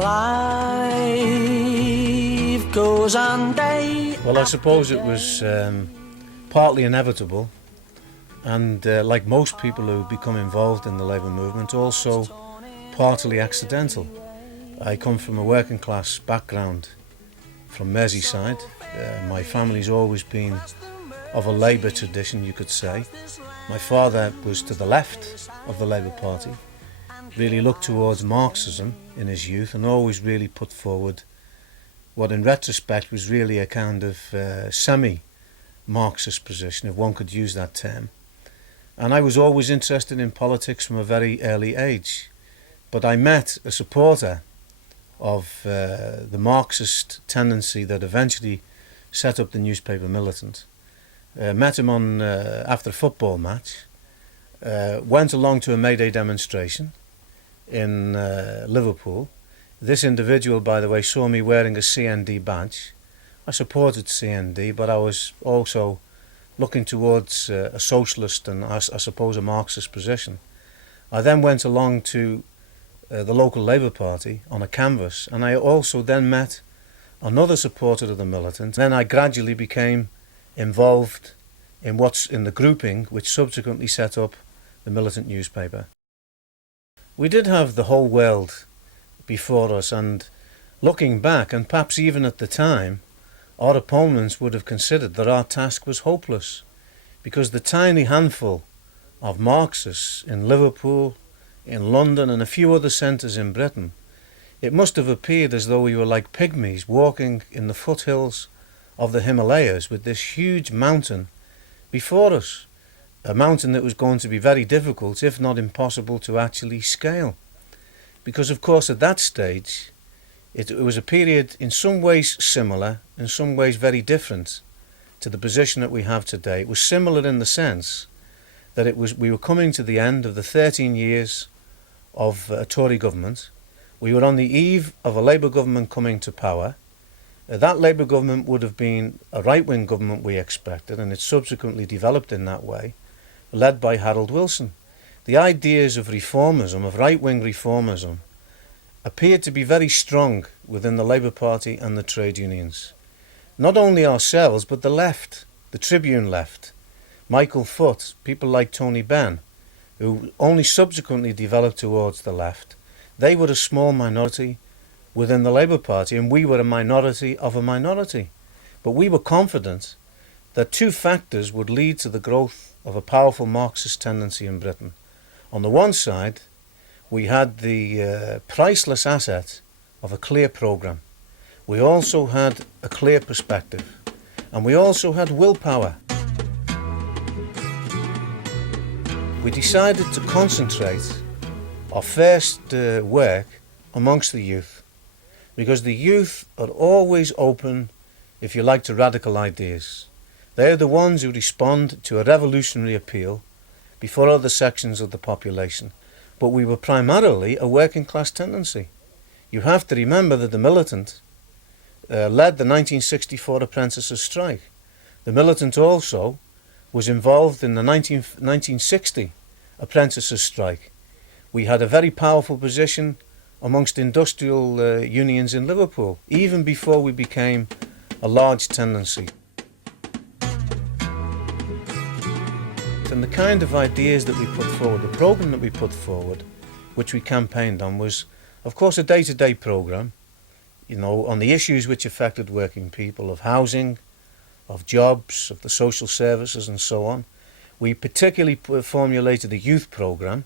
Life goes on day. Well, I suppose it was partly inevitable, and like most people who become involved in the labour movement, also partly accidental. I come from a working class background from Merseyside. My family's always been of a Labour tradition, you could say. My father was to the left of the Labour Party, really looked towards Marxism in his youth, and always really put forward what in retrospect was really a kind of semi-Marxist position, if one could use that term. And I was always interested in politics from a very early age. But I met a supporter of the Marxist tendency that eventually set up the newspaper Militant. Met him on after a football match, went along to a May Day demonstration in Liverpool. This individual, by the way, saw me wearing a CND badge. I supported CND, but I was also looking towards a socialist and I suppose a Marxist position. I then went along to the local Labour Party on a canvass, and I also then met another supporter of the Militant. Then I gradually became involved in the grouping which subsequently set up the Militant newspaper. We did have the whole world before us, and looking back, and perhaps even at the time, our opponents would have considered that our task was hopeless, because the tiny handful of Marxists in Liverpool, in London and a few other centres in Britain, it must have appeared as though we were like pygmies walking in the foothills of the Himalayas with this huge mountain before us, a mountain that was going to be very difficult, if not impossible, to actually scale. Because of course at that stage it was a period in some ways similar, in some ways very different to the position that we have today. It was similar in the sense that we were coming to the end of the 13 years of a Tory government. We were on the eve of a Labour government coming to power. That Labour government would have been a right-wing government, we expected, and it subsequently developed in that way, led by Harold Wilson. The ideas of reformism, of right-wing reformism, appeared to be very strong within the Labour Party and the trade unions. Not only ourselves, but the left, the Tribune left, Michael Foot, people like Tony Benn, who only subsequently developed towards the left. They were a small minority within the Labour Party, and we were a minority of a minority. But we were confident that two factors would lead to the growth of a powerful Marxist tendency in Britain. On the one side, we had the priceless asset of a clear programme. We also had a clear perspective, and we also had willpower. We decided to concentrate our first work amongst the youth, because the youth are always open, if you like, to radical ideas. They are the ones who respond to a revolutionary appeal before other sections of the population. But we were primarily a working class tendency. You have to remember that the Militant led the 1964 apprentices' strike. The Militant also was involved in the 1960 apprentices' strike. We had a very powerful position amongst industrial unions in Liverpool, even before we became a large tendency. And the kind of ideas that we put forward, the programme that we put forward, which we campaigned on, was of course a day-to-day programme, on the issues which affected working people, of housing, of jobs, of the social services and so on. We particularly formulated a youth programme,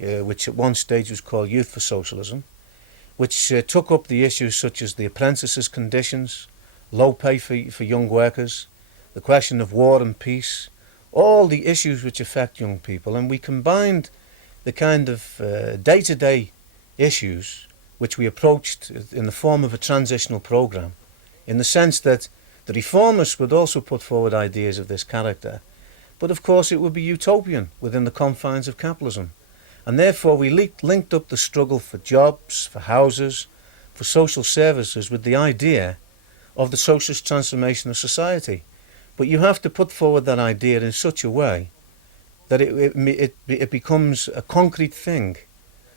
which at one stage was called Youth for Socialism, which took up the issues such as the apprentices' conditions, low pay for young workers, the question of war and peace, all the issues which affect young people. And we combined the kind of day-to-day issues which we approached in the form of a transitional programme, in the sense that the reformists would also put forward ideas of this character, but of course it would be utopian within the confines of capitalism. And therefore we linked up the struggle for jobs, for houses, for social services with the idea of the socialist transformation of society. But you have to put forward that idea in such a way that it becomes a concrete thing,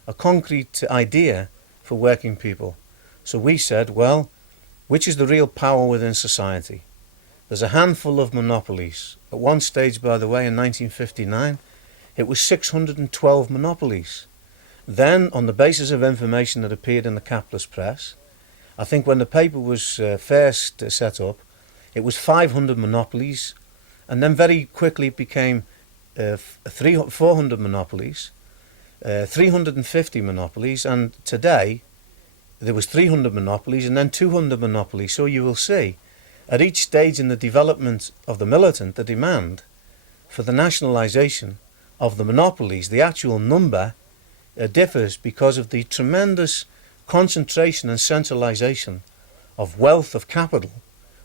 a concrete idea for working people. So we said, well, which is the real power within society? There's a handful of monopolies. At one stage, by the way, in 1959, it was 612 monopolies. Then, on the basis of information that appeared in the capitalist press, I think when the paper was first set up, it was 500 monopolies, and then very quickly it became 400 monopolies, 350 monopolies, and today there was 300 monopolies and then 200 monopolies. So you will see, at each stage in the development of the militant, the demand for the nationalisation of the monopolies, the actual number differs because of the tremendous concentration and centralisation of wealth, of capital,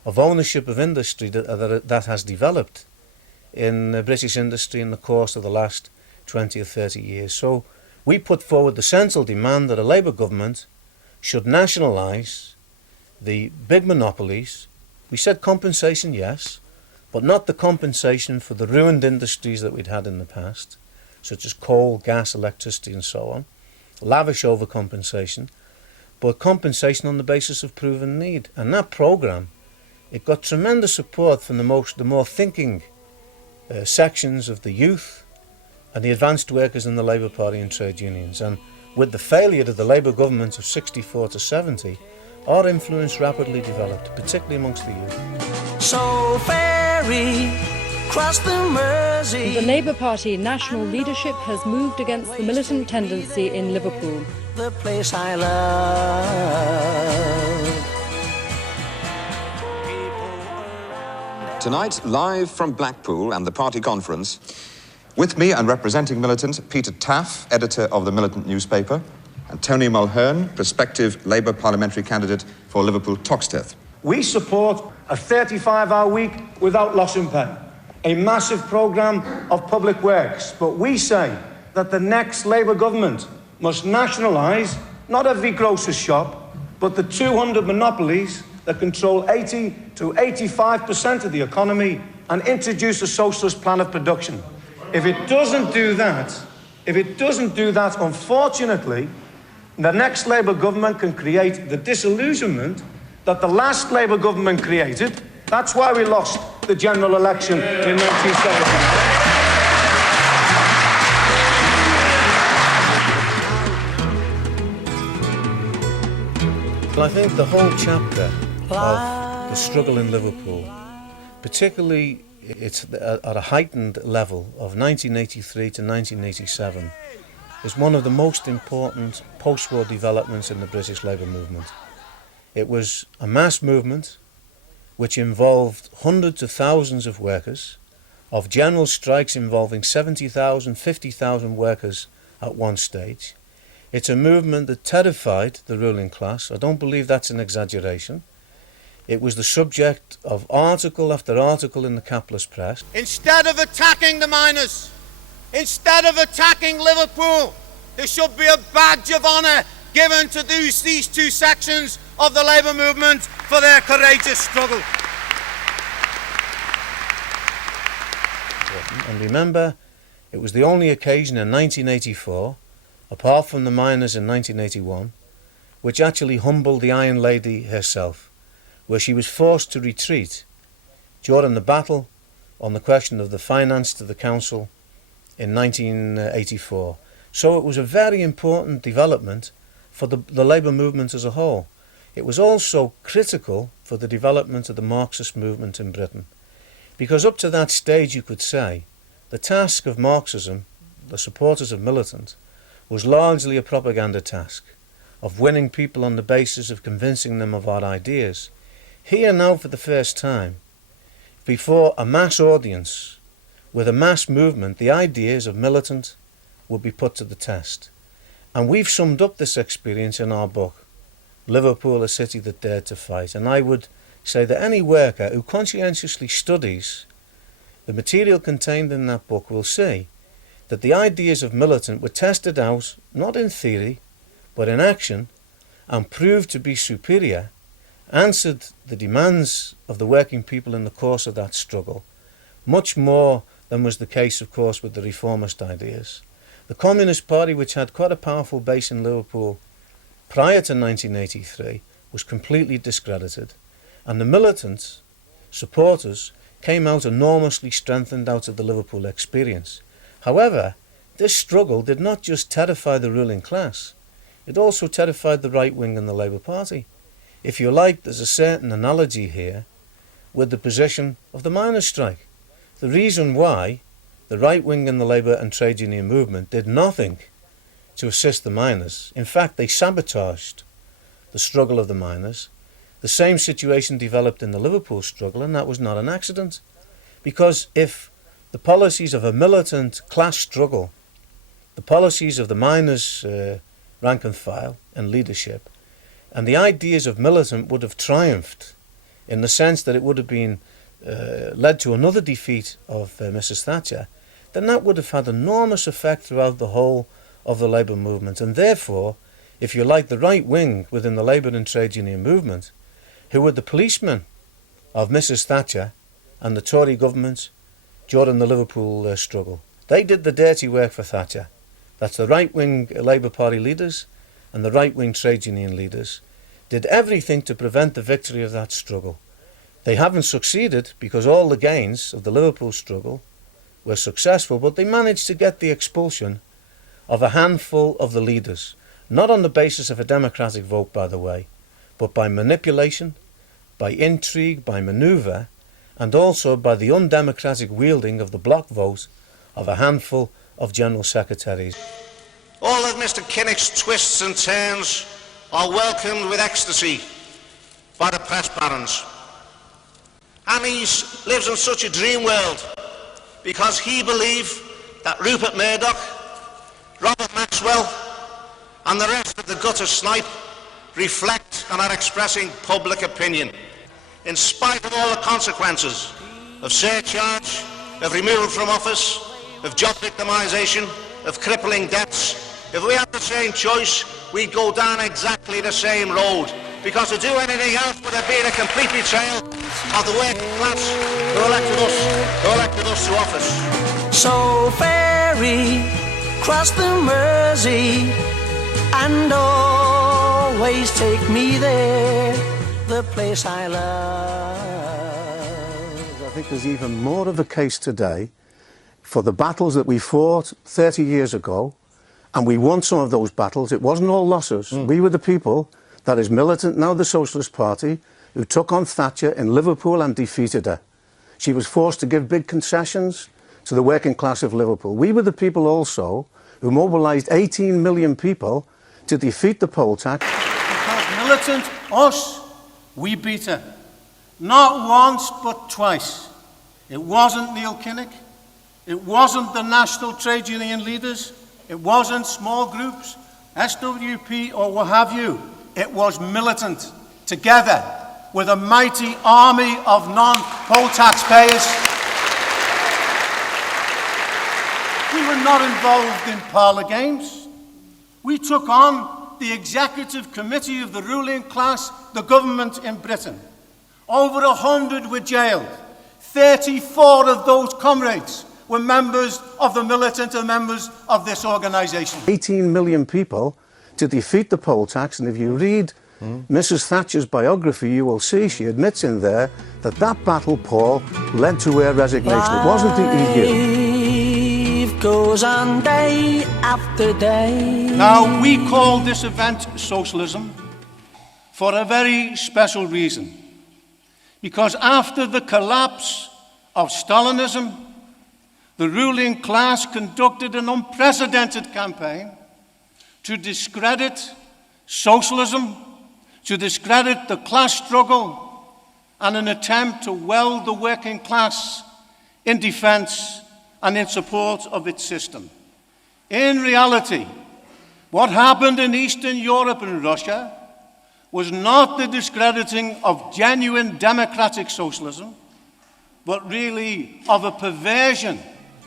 of ownership of industry that has developed in British industry in the course of the last 20 or 30 years. So we put forward the central demand that a Labour government should nationalise the big monopolies. We said compensation, yes, but not the compensation for the ruined industries that we'd had in the past, such as coal, gas, electricity and so on. Lavish overcompensation, but compensation on the basis of proven need. And that programme, it got tremendous support from the more thinking sections of the youth and the advanced workers in the Labour Party and trade unions. And with the failure of the Labour government of 64 to 70, our influence rapidly developed, particularly amongst the youth. So ferry, cross the Mersey. The Labour Party national leadership has moved against the militant tendency in Liverpool. The place I love. Tonight, live from Blackpool and the party conference, with me and representing militant Peter Taaffe, editor of the Militant newspaper, and Tony Mulhern, prospective Labour parliamentary candidate for Liverpool Toxteth. We support a 35-hour week without loss in pay, a massive programme of public works, but we say that the next Labour government must nationalise not every grocer's shop, but the 200 monopolies that control 80 to 85% of the economy and introduce a socialist plan of production. If it doesn't do that, unfortunately, the next Labour government can create the disillusionment that the last Labour government created. That's why we lost the general election in 1970. Well, I think the whole chapter of the struggle in Liverpool, particularly it's at a heightened level of 1983 to 1987, is one of the most important post-war developments in the British Labour movement. It was a mass movement which involved hundreds of thousands of workers, of general strikes involving 70,000, 50,000 workers at one stage. It's a movement that terrified the ruling class. I don't believe that's an exaggeration. It was the subject of article after article in the capitalist press. Instead of attacking the miners, instead of attacking Liverpool, there should be a badge of honour given to these two sections of the Labour movement for their courageous struggle. And remember, it was the only occasion in 1984, apart from the miners in 1981, which actually humbled the Iron Lady herself, where she was forced to retreat during the battle on the question of the finance to the council in 1984. So it was a very important development for the Labour movement as a whole. It was also critical for the development of the Marxist movement in Britain, because up to that stage you could say the task of Marxism, the supporters of militant, was largely a propaganda task of winning people on the basis of convincing them of our ideas. Here now, for the first time, before a mass audience, with a mass movement, the ideas of militant would be put to the test. And we've summed up this experience in our book, Liverpool, a City That Dared to Fight. And I would say that any worker who conscientiously studies the material contained in that book will see that the ideas of militant were tested out, not in theory, but in action, and proved to be superior, answered the demands of the working people in the course of that struggle, much more than was the case, of course, with the reformist ideas. The Communist Party, which had quite a powerful base in Liverpool prior to 1983 was completely discredited, and the militant supporters came out enormously strengthened out of the Liverpool experience. However, this struggle did not just terrify the ruling class, it also terrified the right wing and the Labour Party. If you like, there's a certain analogy here with the position of the miners' strike. The reason why the right wing and the Labour and trade union movement did nothing to assist the miners, in fact they sabotaged the struggle of the miners. The same situation developed in the Liverpool struggle, and that was not an accident. Because if the policies of a militant class struggle, the policies of the miners' rank and file and leadership, and the ideas of militant would have triumphed in the sense that it would have been led to another defeat of Mrs. Thatcher, then that would have had enormous effect throughout the whole of the Labour movement. And therefore, if you like, the right wing within the Labour and trade union movement, who were the policemen of Mrs. Thatcher and the Tory government during the Liverpool struggle, they did the dirty work for Thatcher. That's the right-wing Labour Party leaders and the right-wing trade union leaders did everything to prevent the victory of that struggle. They haven't succeeded because all the gains of the Liverpool struggle were successful, but they managed to get the expulsion of a handful of the leaders, not on the basis of a democratic vote, by the way, but by manipulation, by intrigue, by manoeuvre, and also by the undemocratic wielding of the block vote of a handful of general secretaries. All of Mr. Kinnock's twists and turns are welcomed with ecstasy by the press barons. And he lives in such a dream world because he believes that Rupert Murdoch, Robert Maxwell and the rest of the gutter snipe reflect and are expressing public opinion. In spite of all the consequences of surcharge, of removal from office, of job victimisation, of crippling debts, if we had the same choice, we'd go down exactly the same road. Because to do anything else would have been a complete betrayal of the working class who elected us to office. So ferry, cross the Mersey, and always take me there, the place I love. I think there's even more of a case today for the battles that we fought 30 years ago, and we won some of those battles. It wasn't all losses. We were the people, that is Militant, now the Socialist Party, who took on Thatcher in Liverpool and defeated her. She was forced to give big concessions to the working class of Liverpool. We were the people also who mobilised 18 million people to defeat the poll tax. Because Militant, us, we beat her. Not once, but twice. It wasn't Neil Kinnock. It wasn't the national trade union leaders. It wasn't small groups, SWP or what have you. It was Militant, together with a mighty army of non-poll taxpayers. We were not involved in parlour games. We took on the executive committee of the ruling class, the government in Britain. Over 100 were jailed. 34 of those comrades were members of the Militant and members of this organisation. 18 million people to defeat the poll tax, and if you read Mrs. Thatcher's biography, you will see she admits in there that that battle, Paul, led to her resignation. It wasn't the EU. Life goes on day after day. Now, we call this event socialism for a very special reason. Because after the collapse of Stalinism, the ruling class conducted an unprecedented campaign to discredit socialism, to discredit the class struggle, and an attempt to weld the working class in defence and in support of its system. In reality, what happened in Eastern Europe and Russia was not the discrediting of genuine democratic socialism, but really of a perversion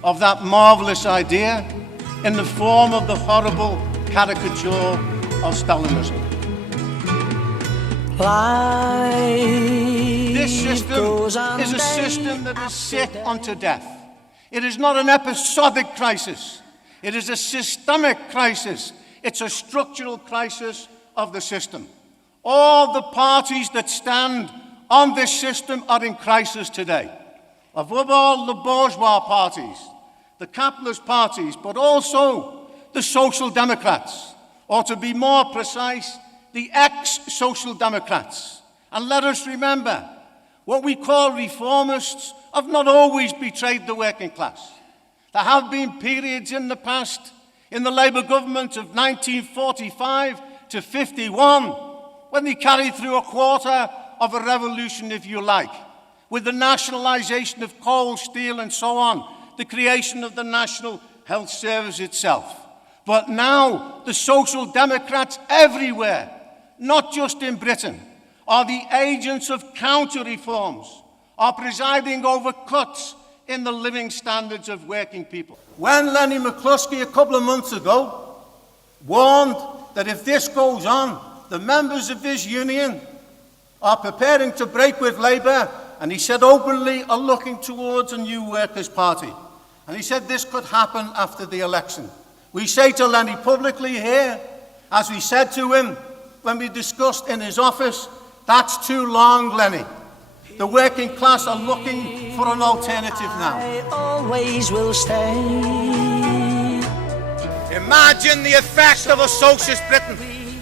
of that marvellous idea in the form of the horrible caricature of Stalinism. This system is a system that is sick unto death. It is not an episodic crisis. It is a systemic crisis. It's a structural crisis of the system. All the parties that stand on this system are in crisis today. Above all, the bourgeois parties, the capitalist parties, but also the Social Democrats, or to be more precise, the ex-Social Democrats. And let us remember, what we call reformists have not always betrayed the working class. There have been periods in the past, in the Labour government of 1945 to 51, when they carried through a quarter of a revolution, if you like, with the nationalisation of coal, steel and so on, the creation of the National Health Service itself. But now the Social Democrats everywhere, not just in Britain, are the agents of counter-reforms, are presiding over cuts in the living standards of working people. When Lenny McCluskey a couple of months ago warned that if this goes on, the members of this union are preparing to break with Labour, and he said openly are looking towards a new Workers' Party. And he said this could happen after the election. We say to Lenny publicly here, as we said to him when we discussed in his office, that's too long, Lenny. The working class are looking for an alternative now. I always will stay. Imagine the effect of a socialist Britain,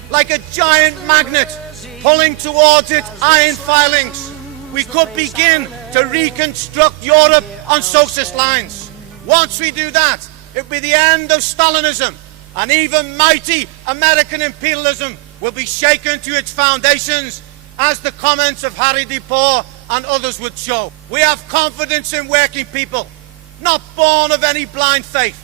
like a giant magnet pulling towards it iron filings. We could begin to reconstruct Europe on socialist lines. Once we do that, it will be the end of Stalinism, and even mighty American imperialism will be shaken to its foundations, as the comments of Harry DePaul and others would show. We have confidence in working people, not born of any blind faith,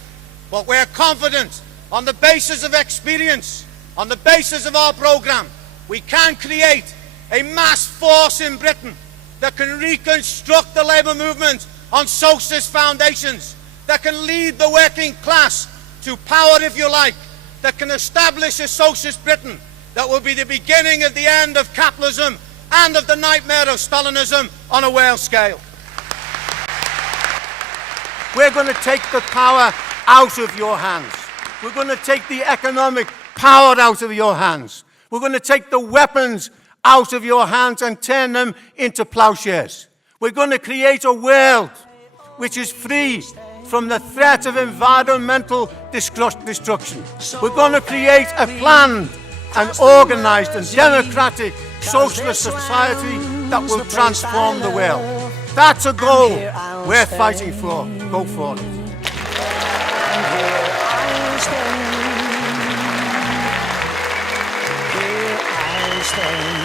but we're confident on the basis of experience, on the basis of our programme. We can create a mass force in Britain that can reconstruct the labour movement on socialist foundations, that can lead the working class to power, if you like, that can establish a socialist Britain that will be the beginning of the end of capitalism and of the nightmare of Stalinism on a world scale. We're going to take the power out of your hands. We're going to take the economic power out of your hands. We're going to take the weapons out of your hands and turn them into plowshares. We're going to create a world which is free from the threat of environmental destruction. We're going to create a planned and organised and democratic socialist society that will transform the world. That's a goal we're fighting for. Go for it. Here I'll stay.